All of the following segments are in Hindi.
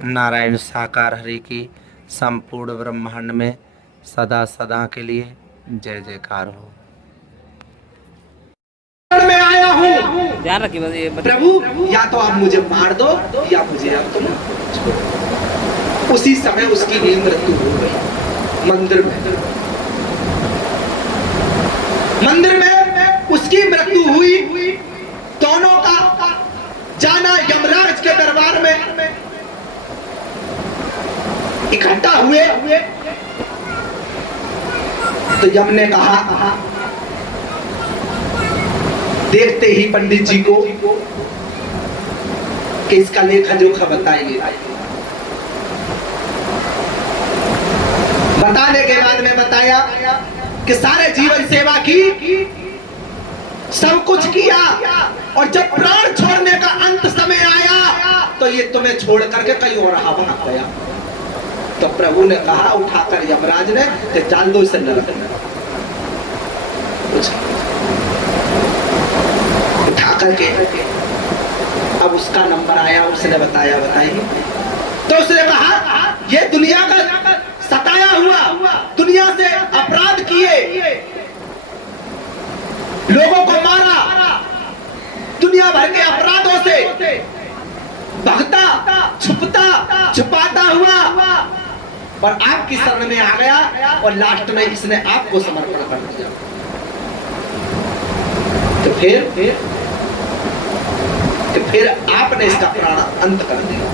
नारायण साकार हरि की संपूर्ण ब्रह्मांड में सदा सदा के लिए जय जयकार हो। मैं आया हूँ ध्यान रखिए बस ये प्रभु, या तो आप मुझे मार दो या मुझे अब तुम छोड़ो। उसी समय उसकी भी मृत्यु हो गई। मंदिर में उसकी मृत्यु हुई। दोनों का जाना यमराज के दरबार में इकट्ठा हुए तो यम ने कहा, देखते ही पंडित जी को कि इसका लेखा जोखा बताइए। बताने के बाद में बताया कि सारे जीवन सेवा की, सब कुछ किया, और जब प्राण छोड़ने का अंत समय आया तो ये तुम्हें छोड़ करके कहीं और भाग गया। तो प्रभु ने कहा, उठाकर यमराज ने कि डाल दो इसे नरक में। उठाकर के अब उसका नंबर आया, उसने बताया, बताइए। तो उसने कहा, ये दुनिया का सताया हुआ, दुनिया से अपराध किए, लोगों को मारा, दुनिया भर के अपराधों से भगता, छुपता, छुपाता हुआ, और आपकी शरण में आ गया, और लास्ट में इसने आपको समर्पण कर दिया। तो फिर आपने इसका प्राण अंत कर दिया,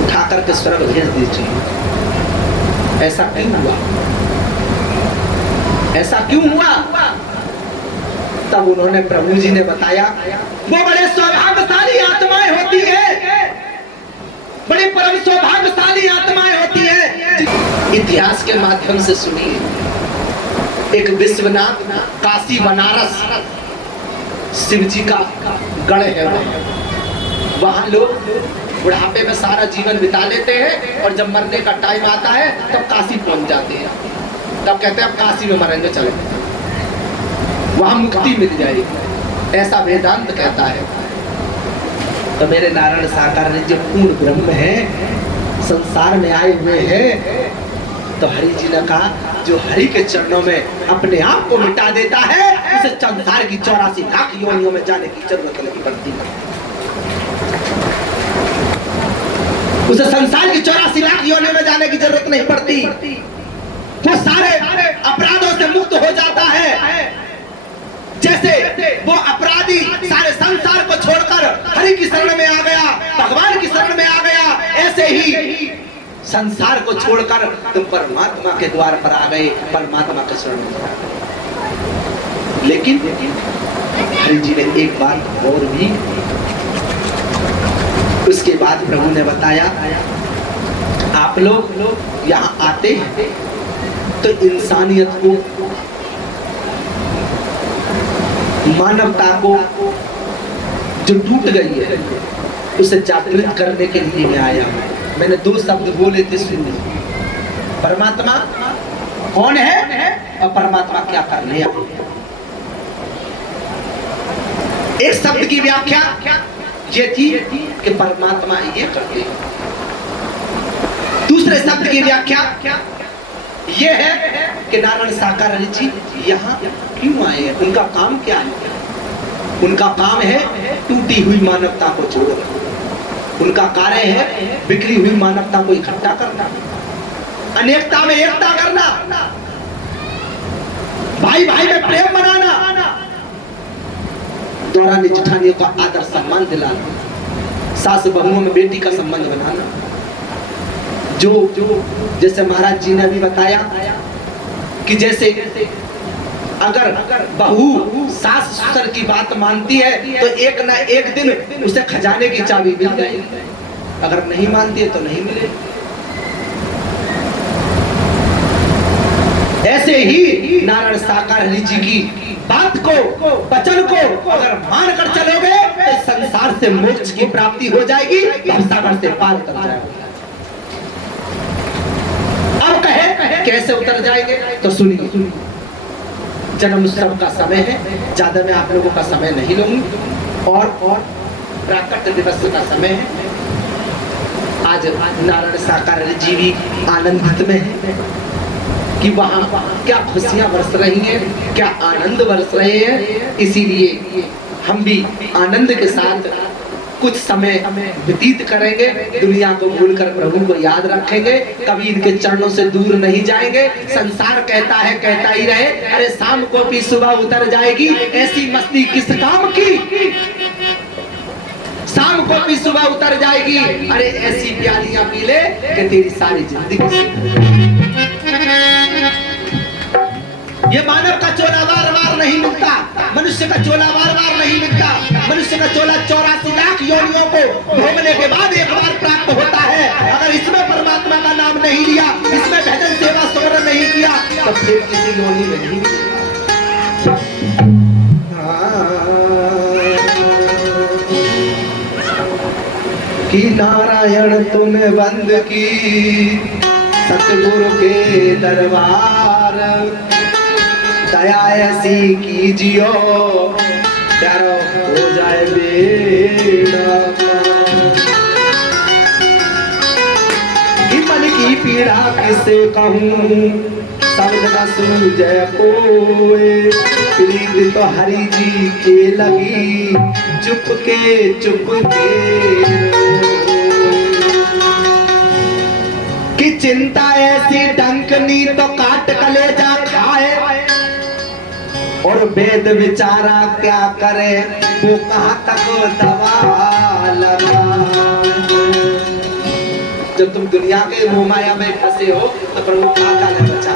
उठा करके स्वर्ग भेज दीजिए। ऐसा क्यों हुआ? ऐसा क्यों हुआ? तब उन्होंने, प्रभु जी ने बताया, वो बड़े सौभाग्यशाली आत्माएं होती है, बड़े परम सौभाग्यशाली आत्माएं होती है। इतिहास के माध्यम से सुनिए, एक विश्वनाथ, काशी बनारस शिव जी का गढ़ है। वहां लोग बुढ़ापे में सारा जीवन बिता लेते हैं, और जब मरने का टाइम आता है तब काशी पहुंच जाते हैं। तब कहते हैं अब काशी में मरेंगे, चले वहां मुक्ति मिल जाएगी, ऐसा वेदांत कहता है। तो मेरे नारायण साकार जो पूर्ण ब्रह्म है, संसार में आए हुए हैं, तो हरि जी ने कहा, जो हरि के चरणों में अपने आप को मिटा देता है, उसे संसार की 84 लाख योनियों में जाने की जरूरत नहीं पड़ती। उसे संसार की 84 लाख योनियों में जाने की जरूरत नहीं पड़ती। वो सारे अपराधों से मुक्त हो जाता है। जैसे वो अपराधी सारे संसार को छोड़कर हरि की शरण में आ गया, भगवान की शरण में आ गया, ऐसे ही संसार को छोड़कर तुम परमात्मा के द्वार पर आ गए, परमात्मा के शरण में आ गए। लेकिन हरि जी ने एक बात और भी, उसके बाद प्रभु ने बताया, आप लोग यहाँ आते हैं तो इंसानियत को, मानवता को जो टूट गई है, उसे जागृत करने के लिए मैं आया हूं। मैंने 2 शब्द बोले थे, सुनिए। परमात्मा कौन है और परमात्मा क्या करने आए। एक शब्द की व्याख्या ये थी कि परमात्मा ये करते हैं। दूसरे शब्द की व्याख्या ये है कि नारायण साकार हरि जी यहाँ क्यों आए हैं, उनका काम क्या है। उनका काम है टूटी हुई मानवता को जोड़ना, उनका कार्य है बिखरी हुई मानवता को इकट्ठा करना, अनेकता में एकता करना, भाई भाई में प्रेम बनाना, दौरानी जेठानियों का आदर सम्मान दिलाना, सास बहुओं में बेटी का संबंध बनाना। जो जैसे महाराज जी ने भी बताया कि जैसे अगर बहू सास ससुर की बात मानती है तो एक ना एक दिन उसे खजाने की चाबी मिल जाएगी, अगर नहीं मानती है तो नहीं मिलेगी। ऐसे ही नारायण साकार हरि जी की बात को, वचन को अगर मानकर चलोगे तो संसार से मोक्ष की प्राप्ति हो जाएगी, भवसागर से पार उतर जाएगा। अब कहे कैसे उतर जाएंगे, तो सुनिए। जन्म उत्सव का समय है, ज्यादा मैं आप लोगों का समय नहीं लूंगी, और प्राकट्य दिवस का समय है। आज नारायण साकार जीवी आनंदित में है कि वहाँ क्या खुशियाँ बरस रही हैं, क्या आनंद बरस रहे हैं। इसीलिए हम भी आनंद के साथ कुछ समय व्यतीत करेंगे, दुनिया को भूलकर प्रभु को याद रखेंगे, कभी इनके चरणों से दूर नहीं जाएंगे। संसार कहता है कहता ही रहे, अरे शाम को भी सुबह उतर जाएगी, ऐसी मस्ती किस काम की। शाम को भी सुबह उतर जाएगी, अरे ऐसी प्यालियां पी ले कि तेरी सारी जिंदगी। ये मानव का चोला बार बार नहीं मिलता, मनुष्य का चोला बार बार नहीं मिलता। मनुष्य का चोला 84 लाख योनियों को भोगने के बाद एक बार प्राप्त होता है। अगर इसमें परमात्मा का नाम नहीं लिया, इसमें भजन सेवा स्मरण नहीं किया, तो फिर किसी योनि में नहीं कि नारायण तुमने बंद की सतगुरु के दरबार, दया ऐसी कीजियो प्यारो हो जाए बेड़ा। कि मन की पीड़ा किसे कहूँ, शब्द न सूझे कोई, प्रीत तो हरि जी के लगी, चुप के कि चिंता ऐसी डंकनी तो काट कलेजा खाए, और वेद विचारा क्या करे, वो कहाँ तक दवा लगा। जब तुम दुनिया के मोह माया में फंसे हो तो प्रभु क्या बचा